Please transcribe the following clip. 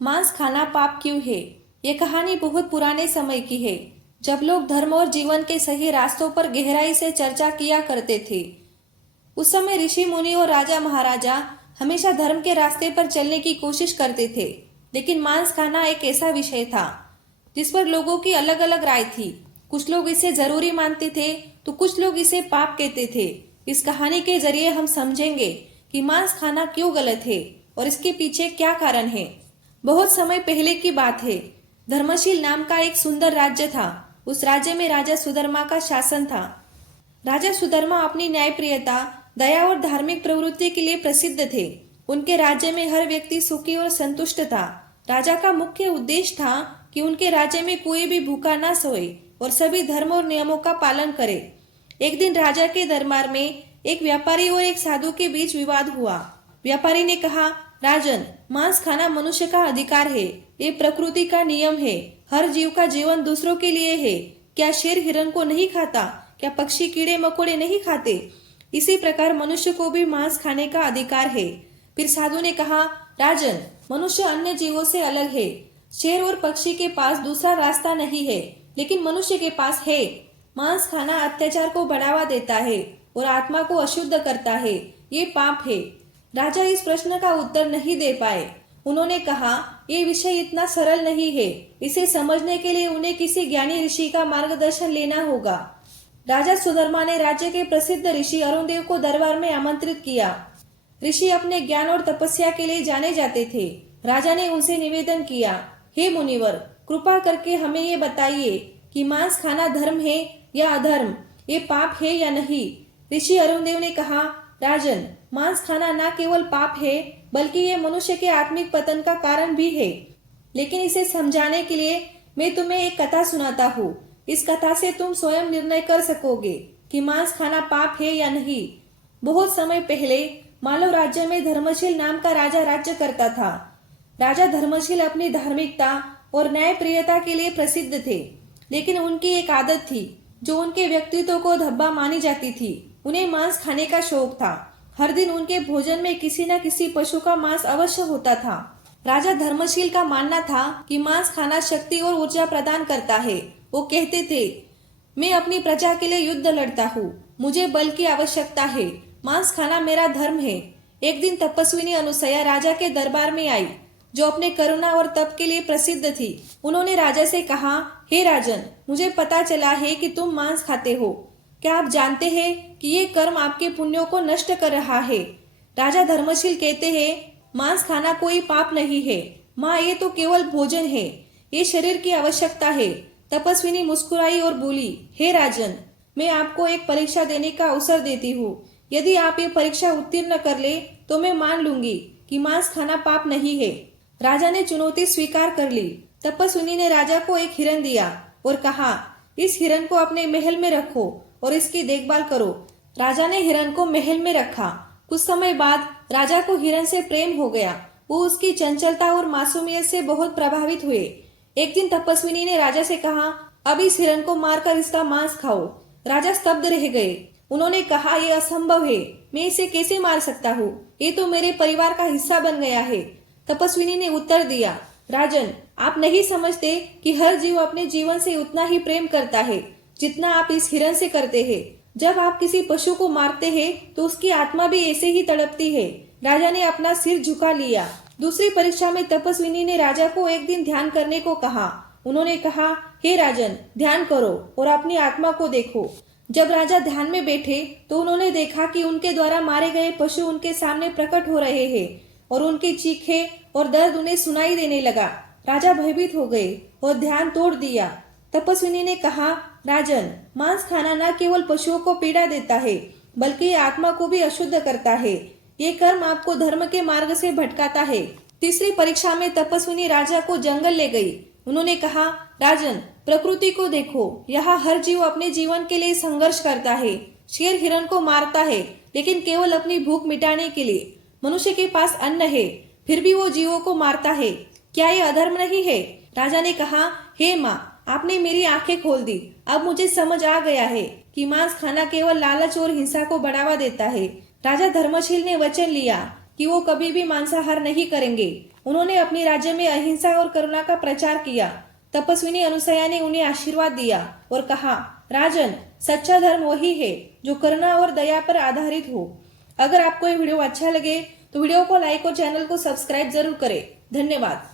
मांस खाना पाप क्यों है? ये कहानी बहुत पुराने समय की है, जब लोग धर्म और जीवन के सही रास्तों पर गहराई से चर्चा किया करते थे। उस समय ऋषि मुनि और राजा महाराजा हमेशा धर्म के रास्ते पर चलने की कोशिश करते थे, लेकिन मांस खाना एक ऐसा विषय था जिस पर लोगों की अलग अलग राय थी। कुछ लोग इसे जरूरी मानते थे, तो कुछ लोग इसे पाप कहते थे। इस कहानी के जरिए हम समझेंगे कि मांस खाना क्यों गलत है और इसके पीछे क्या कारण है। बहुत समय पहले की बात है। धर्मशील नाम का एक सुंदर राज्य था। उस राज्य में राजा सुधर्मा का शासन था। राजा सुधर्मा अपनी न्यायप्रियता, दया और धार्मिक प्रवृत्ति के लिए प्रसिद्ध थे। उनके राज्य में हर व्यक्ति सुखी और संतुष्ट था। राजा का मुख्य उद्देश्य था कि उनके राज्य में कोई भी भूखा ना सोए और सभी धर्म और नियमों का पालन करे। एक दिन राजा के दरबार में एक व्यापारी और एक साधु के बीच विवाद हुआ। व्यापारी ने कहा, राजन, मांस खाना मनुष्य का अधिकार है। ये प्रकृति का नियम है। हर जीव का जीवन दूसरों के लिए है। क्या शेर हिरण को नहीं खाता? क्या पक्षी कीड़े मकोड़े नहीं खाते? इसी प्रकार मनुष्य को भी मांस खाने का अधिकार है। फिर साधु ने कहा, राजन, मनुष्य अन्य जीवों से अलग है। शेर और पक्षी के पास दूसरा रास्ता नहीं है, लेकिन मनुष्य के पास है। मांस खाना अत्याचार को बढ़ावा देता है और आत्मा को अशुद्ध करता है। ये पाप है। राजा इस प्रश्न का उत्तर नहीं दे पाए। उन्होंने कहा, ये विषय इतना सरल नहीं है। इसे समझने के लिए उन्हें किसी ज्ञानी ऋषि का मार्गदर्शन लेना होगा। राजा सुधर्मा ने राज्य के प्रसिद्ध ऋषि अरुणदेव को दरबार में आमंत्रित किया। ऋषि अपने ज्ञान और तपस्या के लिए जाने जाते थे। राजा ने उनसे निवेदन किया, हे मुनिवर, कृपा करके हमें ये बताइए कि मांस खाना धर्म है या अधर्म, ये पाप है या नहीं। ऋषि अरुणदेव ने कहा, राजन, मांस खाना न केवल पाप है, बल्कि ये मनुष्य के आत्मिक पतन का कारण भी है। लेकिन इसे समझाने के लिए मैं तुम्हें एक कथा सुनाता हूँ। इस कथा से तुम स्वयं निर्णय कर सकोगे कि मांस खाना पाप है या नहीं। बहुत समय पहले मालव राज्य में धर्मशील नाम का राजा राज्य करता था। राजा धर्मशील अपनी धार्मिकता और न्यायप्रियता के लिए प्रसिद्ध थे, लेकिन उनकी एक आदत थी जो उनके व्यक्तित्व को धब्बा मानी जाती थी। उन्हें मांस खाने का शौक था। हर दिन उनके भोजन में किसी न किसी पशु का मांस अवश्य होता था। राजा धर्मशील का मानना था कि मांस खाना शक्ति और ऊर्जा प्रदान करता है। वो कहते थे, मैं अपनी प्रजा के लिए युद्ध लड़ता हूँ, मुझे बल की आवश्यकता है, मांस खाना मेरा धर्म है। एक दिन तपस्विनी अनुसया राजा के दरबार में आई, जो अपने करुणा और तप के लिए प्रसिद्ध थी। उन्होंने राजा से कहा, हे राजन, मुझे पता चला है कि तुम मांस खाते हो। क्या आप जानते हैं कि ये कर्म आपके पुण्यों को नष्ट कर रहा है? राजा धर्मशील कहते हैं, मांस खाना कोई पाप नहीं है माँ, ये तो केवल भोजन है, ये शरीर की आवश्यकता है। तपस्विनी मुस्कुराई और बोली, हे राजन, मैं आपको एक परीक्षा देने का अवसर देती हूँ। यदि आप ये परीक्षा उत्तीर्ण कर ले तो मैं मान लूंगी कि मांस खाना पाप नहीं है। राजा ने चुनौती स्वीकार कर ली। तपस्विनी ने राजा को एक हिरन दिया और कहा, इस हिरन को अपने महल में रखो और इसकी देखभाल करो। राजा ने हिरन को महल में रखा। कुछ समय बाद राजा को हिरन से प्रेम हो गया। वो उसकी चंचलता और मासूमियत से बहुत प्रभावित हुए। एक दिन तपस्विनी ने राजा से कहा, अब इस हिरन को मारकर इसका मांस खाओ। राजा स्तब्ध रह गए। उन्होंने कहा, यह असंभव है, मैं इसे कैसे मार सकता हूँ? ये तो मेरे परिवार का हिस्सा बन गया है। तपस्विनी ने उत्तर दिया, राजन, आप नहीं समझते कि हर जीव अपने जीवन से उतना ही प्रेम करता है जितना आप इस हिरन से करते हैं। जब आप किसी पशु को मारते हैं तो उसकी आत्मा भी ऐसे ही तड़पती है। राजा ने अपना सिर झुका लिया। दूसरी परीक्षा में तपस्विनी ने राजा को एक दिन ध्यान करने को कहा। उन्होंने कहा, हे राजन, ध्यान करो और अपनी आत्मा को देखो। जब राजा ध्यान में बैठे तो उन्होंने देखा कि उनके द्वारा मारे गए पशु उनके सामने प्रकट हो रहे हैं और उनकी चीखें और दर्द उन्हें सुनाई देने लगा। राजा भयभीत हो गए और ध्यान तोड़ दिया। तपस्विनी ने कहा, राजन, मांस खाना न केवल पशुओं को पीड़ा देता है, बल्कि आत्मा को भी अशुद्ध करता है। ये कर्म आपको धर्म के मार्ग से भटकाता है। तीसरी परीक्षा में तपस्विनी राजा को जंगल ले गई। उन्होंने कहा, राजन, प्रकृति को देखो, यहाँ हर जीव अपने जीवन के लिए संघर्ष करता है। शेर हिरण को मारता है, लेकिन केवल अपनी भूख मिटाने के लिए। मनुष्य के पास अन्न है, फिर भी वो जीवों को मारता है। क्या ये अधर्म नहीं है? राजा ने कहा, हे माँ, आपने मेरी आंखें खोल दी। अब मुझे समझ आ गया है कि मांस खाना केवल लालच और हिंसा को बढ़ावा देता है। राजा धर्मशील ने वचन लिया कि वो कभी भी मांसाहार नहीं करेंगे। उन्होंने अपने राज्य में अहिंसा और करुणा का प्रचार किया। तपस्विनी अनुसया ने उन्हें आशीर्वाद दिया और कहा, राजन, सच्चा धर्म वही है जो करुणा और दया पर आधारित हो। अगर आपको ये वीडियो अच्छा लगे तो वीडियो को लाइक और चैनल को सब्सक्राइब जरूर करें। धन्यवाद।